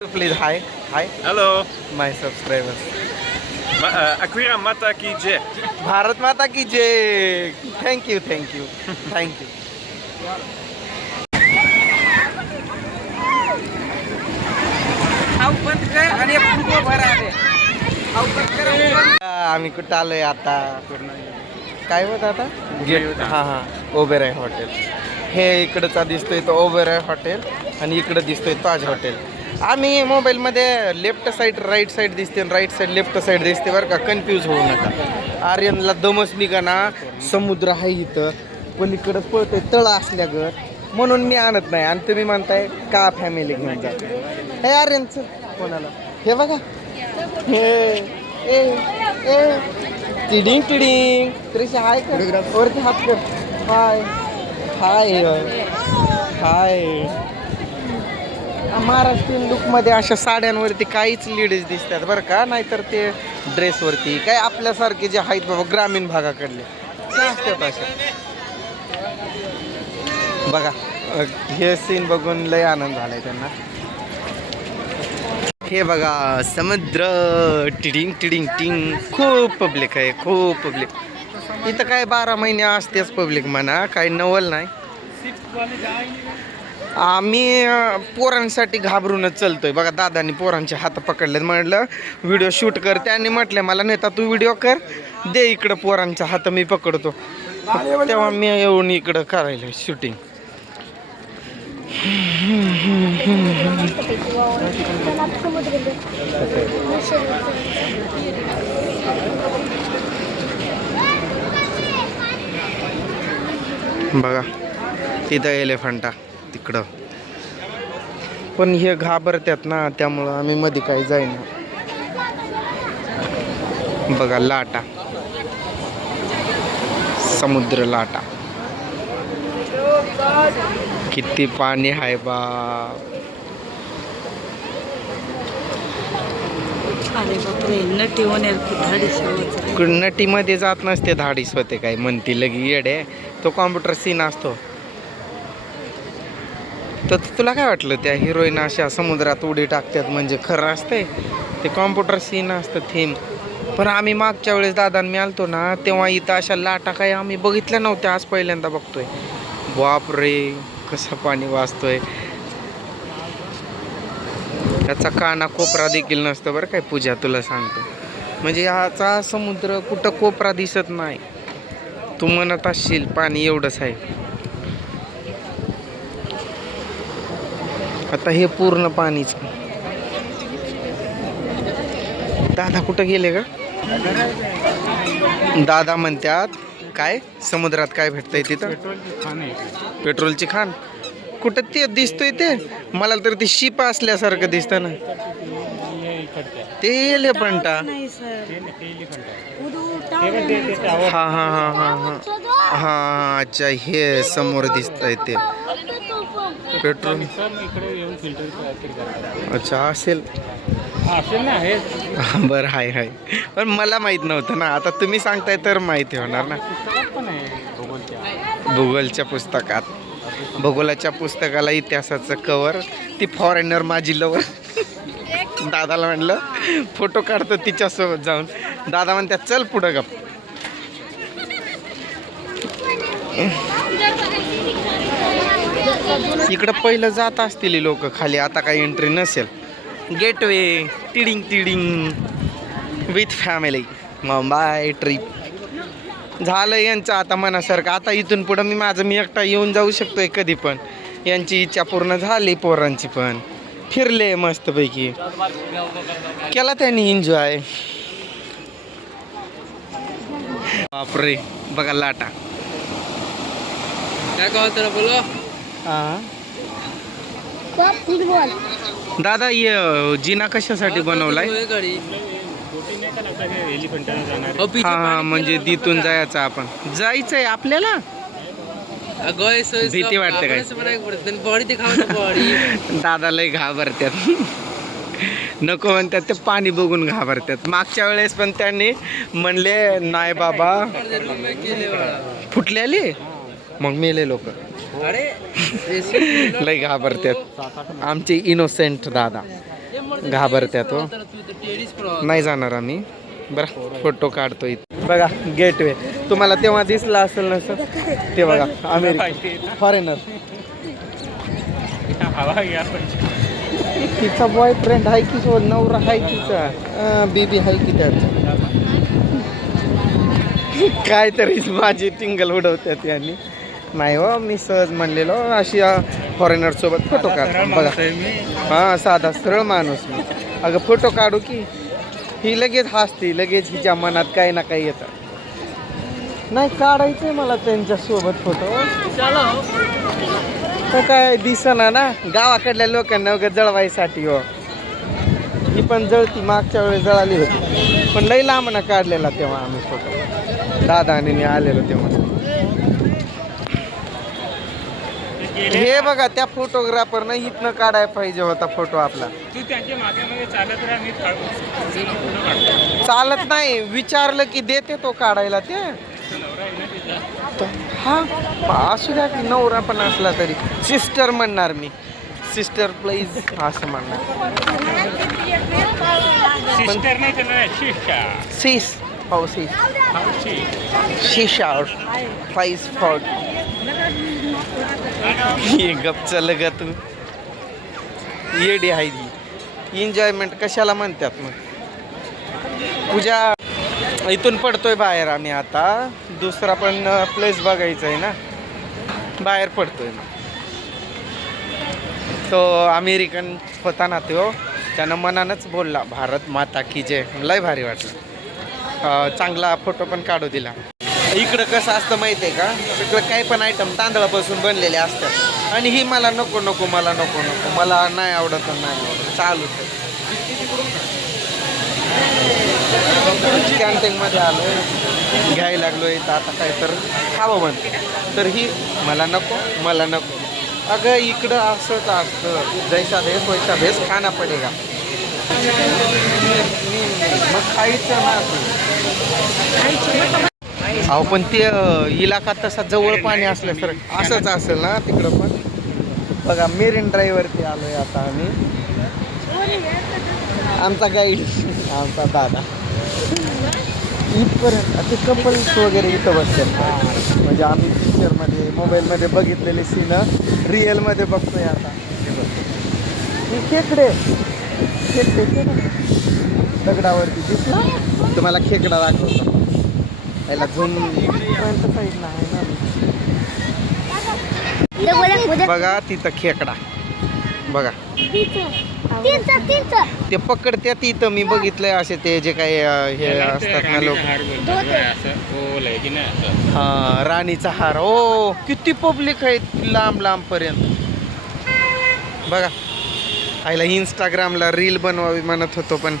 Please, hi, hi, Hello, my subscribers. Ma- uh, Akira Mata Ki Jai. Bharat माता की जय thank you thank you thank you आम्ही कुठं आलोय आता? काय होत आता? गेट. हां हां. ओबेराय हॉटेल. हे इकडचा दिसतोय तो ओबेराय हॉटेल आणि इकडं दिसतोय ताज हॉटेल. आम्ही मोबाईलमध्ये लेफ्ट साईड राईट साईड दिसते राईट साईड लेफ्ट साईड दिसते बरं का. कन्फ्यूज होऊ नका. आर्यनला दमच निघा ना. समुद्र आहे इथं. पलीकडं पळतोय तळ असल्यागत. म्हणून मी आणत नाही. आणि तुम्ही म्हणताय का फॅमिली घेऊन जा? हे आर्यनचं कोणाला? हे बघा. हे ए ए. टिडिंग टिडिंग. त्रिशा हाय कर वरती हात कर. हाय. हाय. हाय. महाराष्ट्रीयन लुकमध्ये अशा साड्यांवरती काहीच लेडीज दिसतात बरं का? नाहीतर ते ड्रेसवरती काय आपल्यासारखे जे आहेत बाबा ग्रामीण भागाकडले. ते असतात अशा? बघा हे सीन बघून लय आनंद झालाय त्यांना. हे बघा समुद्र टिडिंग टिडिंग टिंग. खूप पब्लिक आहे खूप पब्लिक इथं काय बारा महिने असतेच पब्लिक म्हणा काही नवल नाही. आम्ही पोरांसाठी घाबरूनच चलतोय. बघा दादानी पोरांचे हात पकडले म्हटलं व्हिडिओ शूट कर. त्यांनी म्हटलं मला नेता तू व्हिडिओ कर. दे इकडं पोरांचा हात मी पकडतो. तेव्हा मी येऊन इकडं करायला शूटिंग बघा तिथं एलिफंटा तिकडं. पण हे घाबरतात ना त्यामुळं आम्ही मध्ये काही जाईना. बघा लाटा. समुद्र लाटा. किती पाणी आहे बा शेवच नटीमध्ये जात नसते धाडीस होते काय म्हणती लगी येडे. तो कॉम्प्युटर सीन असतो. तर तुला काय वाटलं त्या हिरोईन अशा समुद्रात उडी टाकतात म्हणजे खरं असतंय? ते कॉम्प्युटर सीन असतं थीम पण आम्ही मागच्या वेळेस दादा मी आलतो ना तेव्हा इथं अशा लाटा काही आम्ही बघितल्या नव्हत्या आज पहिल्यांदा बघतोय. बाप रे कसं पाणी वाचतोय. त्याचा काना कोपरा देखील नसतं बरं काय पूजा तुला सांगतो. म्हणजे याचा समुद्र कुठं कोपरा दिसत नाही. तू म्हणत असशील पाणी एवढंच आहे. आता हे पूर्ण पाणीच. दादा कुठं गेले का दादा म्हणतात काय? समुद्रात काय भेटतंय तिथं? पेट्रोलची खाण. कुठं ते दिसतोय ते? मला तर ते शिप असल्यासारखं दिसतं ना. ते एलिफंटा. नाही हा हा हा हा. हा हा अच्छा हे समोर दिसतंय ते. पेट्रोल. अच्छा असेल. हा, बरं हाय हाय पण मला माहीत नव्हतं ना. आता तुम्ही सांगताय तर माहिती होणार ना. भूगोलच्या. पुस्तकात. भूगोलाच्या पुस्तकाला इतिहासाचं कवर ती फॉरेनर माझी लवर दादाला म्हणलं फोटो काढतो तिच्यासोबत जाऊन. दादा म्हणतात चल पुढं गप. इकडं पहिलं जात असतील लोक खाली आता काही एंट्री नसेल. गेटवे टिडिंग टिडिंग विथ फॅमिली मुंबई ट्रिप झालं यांचं आता मनासारखं. आता इथून पुढं मी माझं मी एकटा येऊन जाऊ शकतोय कधी पण. यांची इच्छा पूर्ण झाली पोरांची पण. फिरले मस्तपैकी. केला त्यांनी एन्जॉय बापरे बघा लाटा. काय काय होतं दादा ये जिना कशासाठी बनवलाय? हा हा म्हणजे तिथून जायचं आपण. जायचंय आपल्याला? भीती वाटते काय? बॉडी दिखाव बॉडी. दादा लय घाबरत्यात. नको म्हणतात ते पाणी बघून घाबरतात मागच्या वेळेस पण त्यांनी म्हणले नाही बाबा. फुटलेली? मग मेले लोक. लय घाबरत्यात. आमचे इनोसेंट दादा. घाबरत्यात हो. नाही जाणार आम्ही. बरं फोटो काढतो इथे. बघा गेटवे तुम्हाला तेव्हा दिसला असेल ना सर? ते बघा अमेरिका फॉरेनर तिचा बॉयफ्रेंड आहे की नवरा आहे तिचा? बेबी आहे की त्याचा? काय तरी माझी टिंगल उडवतात यांनी. नाही हो मी सहज म्हणलेलो अशी फॉरेनर सोबत फोटो काढ बघा. हा साधा सरळ माणूस मी. अगं फोटो काढू की ही लगेच हसते लगेच हिच्या मनात काही ना काही येतं. नाही काढायचंय मला त्यांच्यासोबत फोटो तर काय दिसना ना. गावाकडल्या लोकांना वगैरे जळवायसाठी हो. ही पण जळती मागच्या वेळेस जळाली होती. पण लई लांबना काढलेला तेव्हा आम्ही फोटो दादा आणि मी आलेलो तेव्हा. हे बघा त्या फोटोग्राफरनं इथनं काढायला पाहिजे होता फोटो आपला. तू त्यांच्या मागे मागे चालत राहा मी काढू चालत नाही. विचारलं की देते तो काढायला ते. हा? असू द्या की नवरा पण असला तरी. सिस्टर म्हणणार मी. सिस्टर प्लीज असं म्हणणार. सिस्टर नाही तर शिष्टा सीस हो सीस शिशा फाईस फॉट ये गप चल ग तू. येडी आहे ती एन्जॉयमेंट कशाला म्हणतात मग? पूजा इथून पडतोय बाहेर आम्ही आता. दुसरा पण प्लेस बघायचा आहे ना. बाहेर पडतोय मग. तो अमेरिकन होता ना तो. त्यानं मनानंच बोलला भारत माता की जय. लय भारी वाटलं. चांगला फोटो पण काढू दिला. इकडं कसं असतं माहिती आहे का? सगळं काही पण आयटम तांदळापासून बनलेले असतात. आणि ही मला नको नको मला नको नको. मला नाही आवडत नाही आवडत. आहे कॅन्टीनमध्ये आलो. घ्यायला लागलो इथं आता काय तर खावं म्हणते तर ही मला नको मला नको. अगं इकडं असंच असतं. जैसा भेस वैसा भेस खाना पडेगा. मग खायचं ना अहो पण ते इलाका तसा जवळ पाणी असलं तर असंच असेल ना तिकडं पण? बघा मेरीन ड्राईव्हवरती आलोय आता आम्ही. आमचा गाईड आमचा दादा. इथपर्यंत ते कपल्स वगैरे इथं बसतात. म्हणजे आम्ही पिक्चरमध्ये मोबाईलमध्ये बघितलेले सीन रिअलमध्ये बघतोय आता. खेकडे. खेकडे खेकडे. दगडावरती दिसला. तुम्हाला खेकडा दाखवतो. याला झूम. बघा तिथं खेकडा. बघा. ते पकडत्यात तिथं. मी बघितलंय असे ते जे काही हे असतात ना लोक. हा राणीचा हार. ओ किती पब्लिक आहे लांब लांब पर्यंत. बघा. आईला इंस्टाग्रामला रील बनवावी म्हणत होतो पण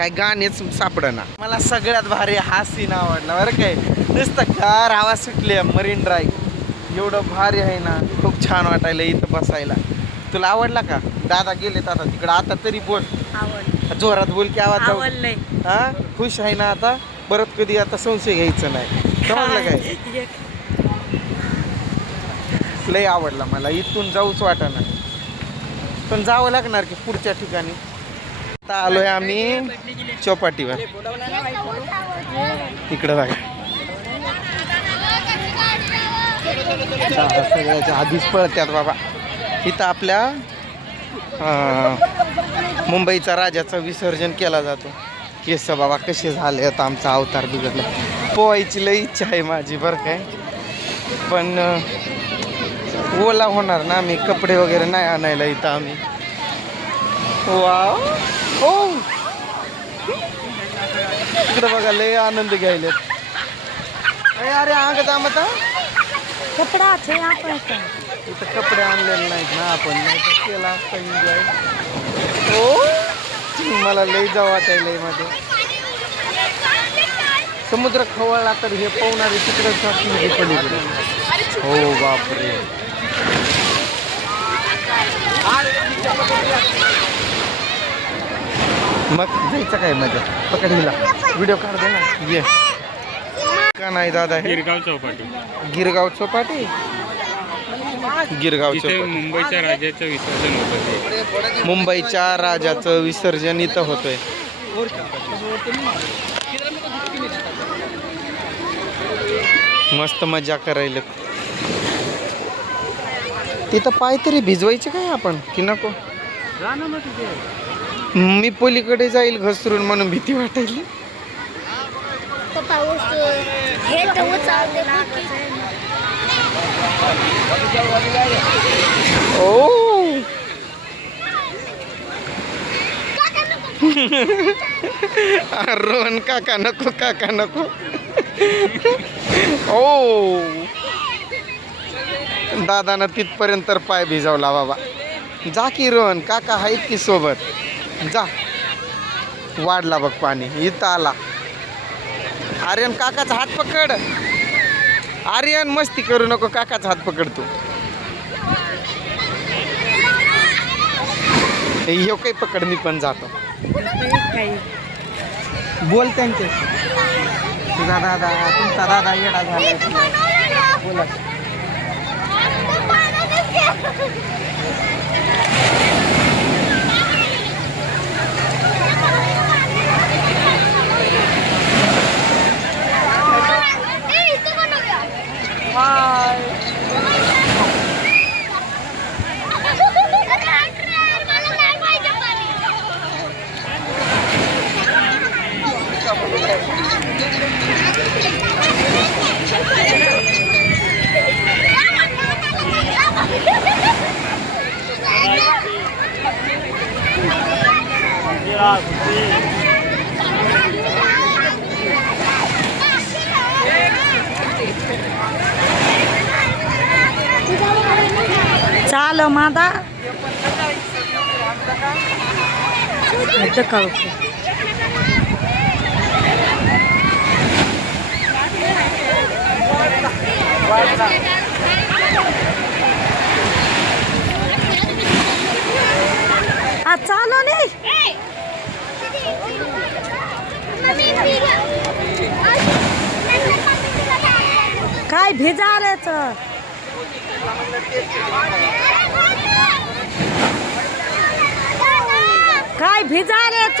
काय गाणेच सापडना. मला सगळ्यात भारी हा सीन आवडला बरं काय नुसतं गार हवा सुटली मरीन ड्राईव्ह एवढं भारी आहे ना खूप छान वाटायला इथं बसायला. तुला आवडला का? दादा गेलेत आता तिकडं आता तरी बोल. जोरात बोल की आवाज हा? खुश आहे ना आता? परत कधी आता संशय घ्यायचं नाही. समजलं काय? लय आवडला मला इथून जाऊच वाटाना. पण जावं लागणार की पुढच्या ठिकाणी. आता आलोय आम्ही चौपाटीवर. इकडं बघा. सगळ्याच्या आधीच पळत्यात बाबा. इथं आपल्या मुंबईचा राजाचा विसर्जन केला जातो. केस बाबा कसे झाले आता आमचा अवतार बिघडला. पोहायची लई इच्छा आहे माझी बरं काय पण ओला होणार ना आम्ही. कपडे वगैरे नाही आणायला इथं आम्ही. वाव. हो इकडं बघा लय आनंद घ्यायलेत. अरे अरे आग दामता कपडा आहे आपण इथं कपडे आणलेले नाहीत ना आपण नाही तर केला असता एन्जॉय हो मला लई जाऊ वाटायलंयमध्ये. समुद्र खवळला तर हे पाहुणारे तिकडे जात नाही पलीकडे हो बापरे. मग जायचं काय मध्ये पकड हिला. व्हिडिओ काढ दे ना. ये. का नाही दादा हे? गिरगाव चौपाटी. गिरगाव चौपाटी? गिरगाव चौपाटी. मुंबईच्या राजाचं विसर्जन होतं ते. मुंबईच्या राजाचं विसर्जन इथं होतोय. मस्त मजा करायला. तिथं पाय तरी भिजवायचे काय आपण? की नको? मी पलीकडे जाईल घसरून म्हणून भीती वाटायली. पाऊस हे चालते ओ! रोहन काका नको काका नको. ओ! दादानं तिथपर्यंत पाय भिजवला बाबा. जा की रोहन काका आहेत की सोबत. जा. वाढला बघ पाणी इथं आला. आर्यन काकाचा हात पकड. आर्यन मस्ती करू नको काकाचा हात पकड तू. हे काही पकड मी पण जातो. बोल त्यांचे. तुझा दादा तुमचा दादा येडा झाला बोला. ચાલો માતા કહું છું Guarda. चालो नाही काय भिजायच काय भिजायच